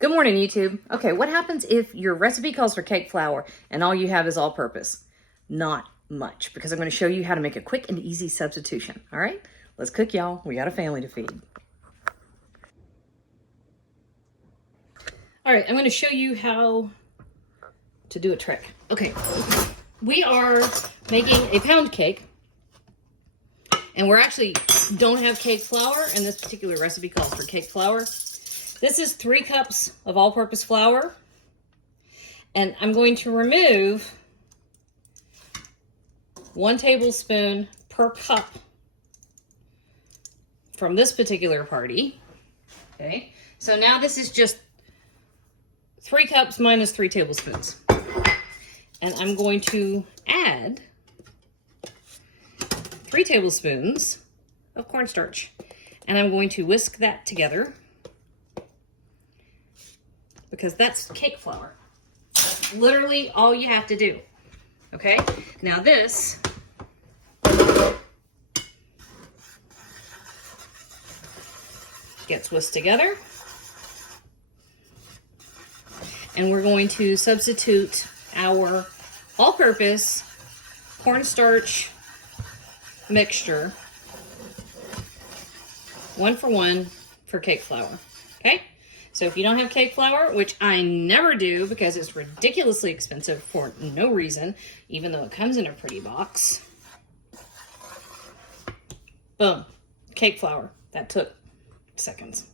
Good morning, YouTube. Okay, what happens if your recipe calls for cake flour and all you have is all-purpose? Not much, because I'm going to show you how to make a quick and easy substitution. All right, let's cook, y'all. We got a family to feed. All right, I'm going to show you how to do a trick. Okay, we are making a pound cake, and we're actually don't have cake flour, and this particular recipe calls for cake flour. This is 3 cups of all-purpose flour, and I'm going to remove 1 tablespoon per cup from this particular party. Okay, so now this is just 3 cups minus 3 tablespoons. And I'm going to add 3 tablespoons of cornstarch. And I'm going to whisk that together, because that's cake flour. That's literally all you have to do. Okay, now this gets whisked together. And we're going to substitute our all-purpose cornstarch mixture 1-for-1 for cake flour. Okay? So if you don't have cake flour, which I never do because it's ridiculously expensive for no reason, even though it comes in a pretty box. Boom. Cake flour. That took seconds.